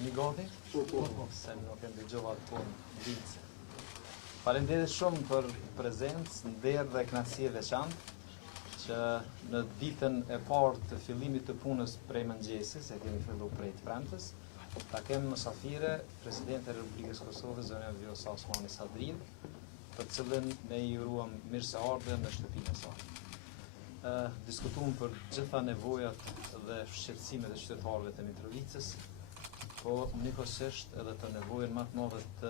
Jeni gati? Se nuk e ndëgjova të punë ditë. Faleminderit shumë për prezencë, nder dhe kënaqësi e veçantë që në ditën e parë të fillimit të punës prej mëngjesit, se kemi filluar prej të premtes, ta kemë mësafire Presidente e Republikës Kosovës, zonja Vjosa Osmani Sadrin, për cilën ne i uruam mirëseardhje në shtëpinë e saj. Diskutuam për gjitha nevojat dhe shqetësimet e qytetarëve të Mitrovicës, po njëkohësisht edhe të nevojën më të madhe të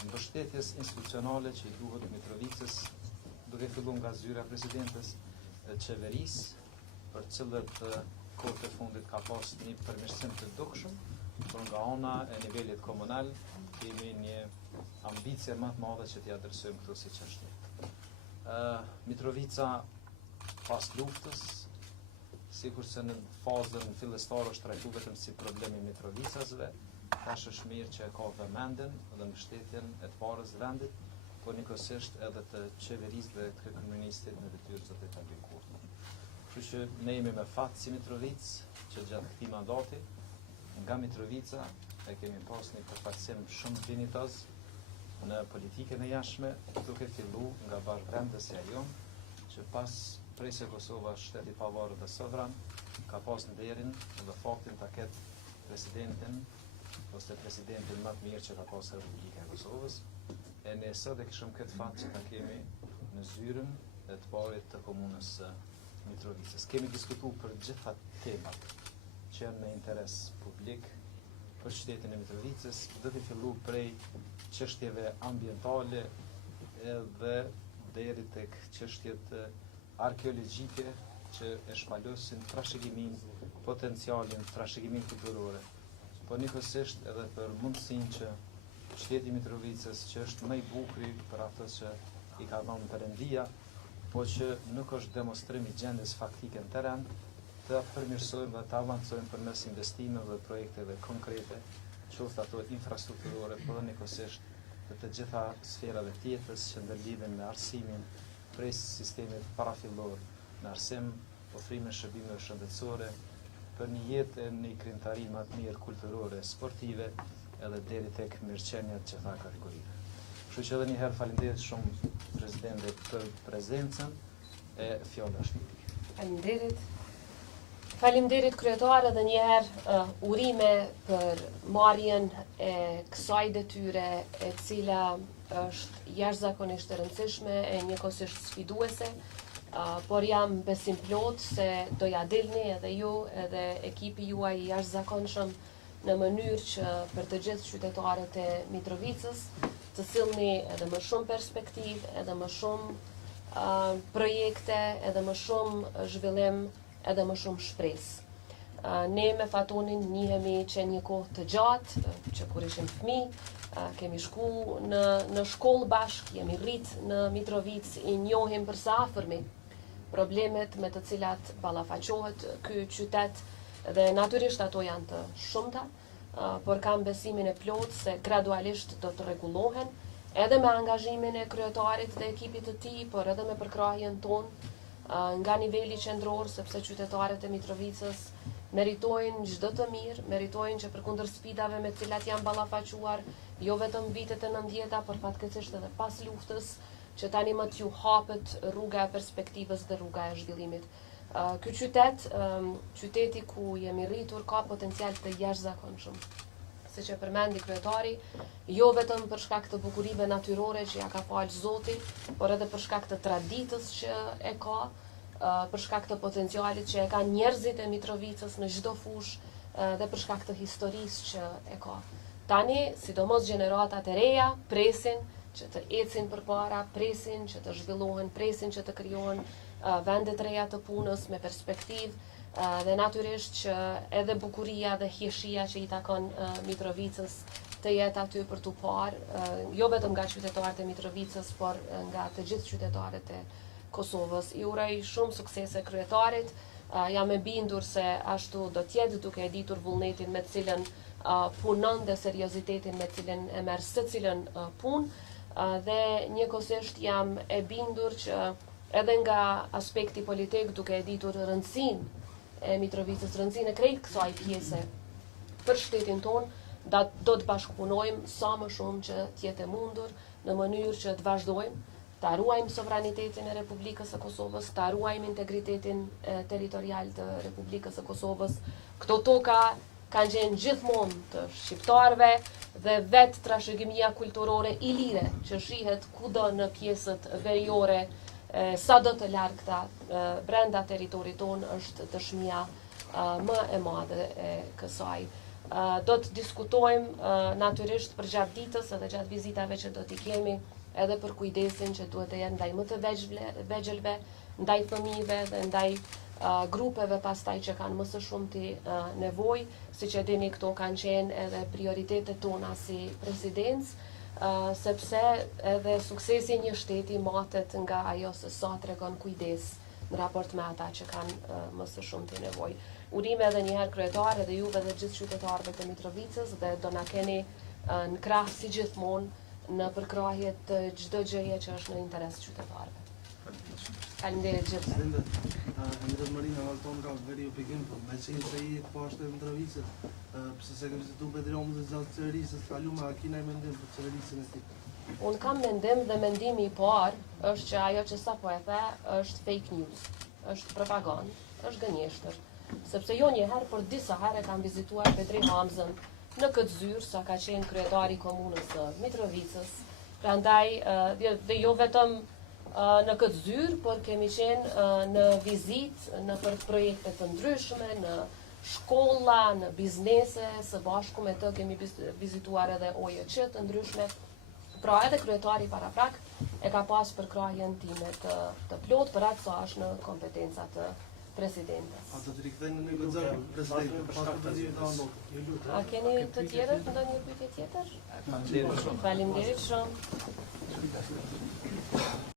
mbështetjes institucionale që i duhet Mitrovicës, duke filluar nga zyra e presidentes e qeverisë, për cilët kohët e fundit ka pas një përmirësim të dukshëm, por nga ana e nivelit komunal kemi një ambicie më të madhe që t'i adresojmë këto si çështje. Mitrovica pas luftës, sikurse në fazën fillestare është trajtuar vetëm si problemi i Mitrovicasve, tash është mirë që e ka vëmendjen dhe mbështetjen e të parës vendit, por njëkohësisht edhe të qeverisë dhe të kryeministit në detyrë zotë ta bëjë kurrë. Kështu që ne jemi me fat si Mitrovicë që gjatë këtij mandati nga Mitrovica e kemi pas një përfaqësim shumë dinitoz në politikën e jashtme, duke filluar nga bashkëvendësja jonë, që pas prej se Kosova shteti pavarur dhe sovran, ka pas nderin dhe faktin ta ketë presidentin ose presidentin më të mirë që ka pas Republika e Kosovës, e ne sot e kishëm këtë fat që ta kemi në zyrën e të parit të komunës Mitrovicës. Kemi diskutuar për gjitha temat që janë me interes publik për qytetin e Mitrovicës, duke filluar prej çështjeve ambientale edhe deri tek çështjet arkeologjike që e shpalosin trashëgimin, potencialin, trashëgimin kulturore, por njëkohësisht edhe për mundësinë që qyteti Mitrovicës, që është më i bukuri për atë që i ka dhënë Perëndia, po që nuk është demonstrim i gjendjes faktike në terren, të përmirësojmë dhe të avancojmë përmes investimeve dhe projekteve konkrete, qoftë ato infrastrukturore, por njëkohësisht të gjitha sferave tjetër që ndërlidhen me arsimin prej sistemit parafillor në arsim, ofrime shërbimeve shëndetësore, për një jetë e një krijimtari më të mirë kulturore, sportive, edhe deri tek mirëqeniet që tha kategorive. Kështu që edhe një herë faleminderit shumë Presidente për prezencën e fjala është juaj. Faleminderit. Faleminderit kryetare dhe një herë urime për marrjen e kësaj detyre e cila është jashtëzakonisht e rëndësishme e njëkohësisht sfiduese, por jam besim plot se do ja dilni edhe ju edhe ekipi juaj i jashtëzakonshëm në mënyrë që për të gjithë qytetarët e Mitrovicës të sillni edhe më shumë perspektivë, edhe më shumë projekte, edhe më shumë zhvillim, edhe më shumë shpresë. Ne me Fatonin njihemi që një kohë të gjatë, që kur ishim fëmijë, kemi shku në shkollë bashk, jemi rrit në Mitrovicë, i njohim për së afërmi problemet me të cilat ballafaqohet ky qytet dhe natyrisht ato janë të shumta, por kam besimin e plot se gradualisht do të rregullohen, edhe me angazhimin e kryetarit dhe ekipit të tij, por edhe me përkrahjen tonë nga niveli qendror, sepse qytetarët e Mitrovicës meritojnë çdo të mirë, meritojnë që përkundër sfidave me të cilat janë ballafaquar, jo vetëm vitet e 90-ta, por fatkeqësisht edhe pas luftës, që tani më t'ju hapet rruga e perspektivës dhe rruga e zhvillimit. Ky qytet, qyteti ku jemi rritur, ka potencial të jashtëzakonshëm. Siç e përmendi kryetari, jo vetëm për shkak të bukurive natyrore që ja ka falë Zoti, por edhe për shkak të traditës që e ka, për shkak të potencialit që e kanë njerëzit e Mitrovicës në çdo fushë dhe për shkak të historisë që e ka. Tani, sidomos gjeneratat e reja, presin që të ecin përpara, presin që të zhvillohen, presin që të krijohen vende të reja të punës me perspektivë dhe natyrisht që edhe bukuria dhe hieshia që i takon Mitrovicës të jetë aty për t'u parë, jo vetëm nga qytetarët e Mitrovicës, por nga të gjithë qytetarët e Kosovës. I uroj shumë suksese kryetarit, jam e bindur se ashtu do t'jetë duke e ditur vullnetin me të cilën punon dhe seriozitetin me të cilën e merr secilën punë, dhe njëkohësisht jam e bindur që edhe nga aspekti politik, duke e ditur rëndësinë e Mitrovicës, rëndësinë e krejt kësaj pjese për shtetin tonë, do të bashkëpunojmë sa më shumë që t'jetë e mundur në mënyrë që të vazhdojmë ta ruajmë sovranitetin e Republikës së Kosovës, ta ruajmë integritetin territorial të Republikës së Kosovës. Këto toka kanë qenë gjithmonë të shqiptarëve dhe vetë trashëgimia kulturore ilire që shihet kudo në pjesët veriore, sado të largëta brenda territorit tonë është dëshmia më e madhe e kësaj. Do të diskutojmë natyrisht për gjatë ditës edhe gjatë vizitave që do t'i kemi, edhe për kujdesin që duhet të jenë ndaj më të vegjëlve, ndaj fëmijëve dhe ndaj grupeve pastaj që kanë më së shumti nevojë, siç e dini këto kanë qenë edhe prioritetet tona si presidencë, sepse edhe suksesi i një shteti matet nga ajo se sa tregon kujdes në raport me ata që kanë më së shumti nevojë. Urime edhe një herë kryetare dhe juve dhe gjithë qytetarëve të Mitrovicës dhe do na keni në krah si gjithmonë në përkrahje të çdo gjëje që është në interes të qytetarëve. Faleminderit gjithë. Emirat Marina Valton ka very opinion, me qenë se i poshtë e Mitrovicës, pse se ke vizitu Bedriom dhe gjatë qeverisës, kalume, a kina i mendim për qeverisën e ti? Unë kam mendim dhe mendimi i parë është që ajo që sapo e the është fake news, është propagandë, është gënjeshtër. Sepse jo një herë, por disa herë kam vizituar Petri Hamzën në këtë zyrë, sa ka qenë kryetari i komunës së Mitrovicës. Prandaj, dhe jo vetëm në këtë zyrë, por kemi qenë në vizitë në për projekte të ndryshme, në shkolla, në biznese, së bashku me të kemi vizituar edhe OJQ të ndryshme. Pra edhe kryetari paraprak e ka pas përkrahjen time të plot, për atë sa është në kompetencat të presidentes. A do të rikthejnë në gëzër presidentin, pas të bëzirë të andot? A keni të tjerët, ndonjë pyetje tjetër? Faleminderit shumë.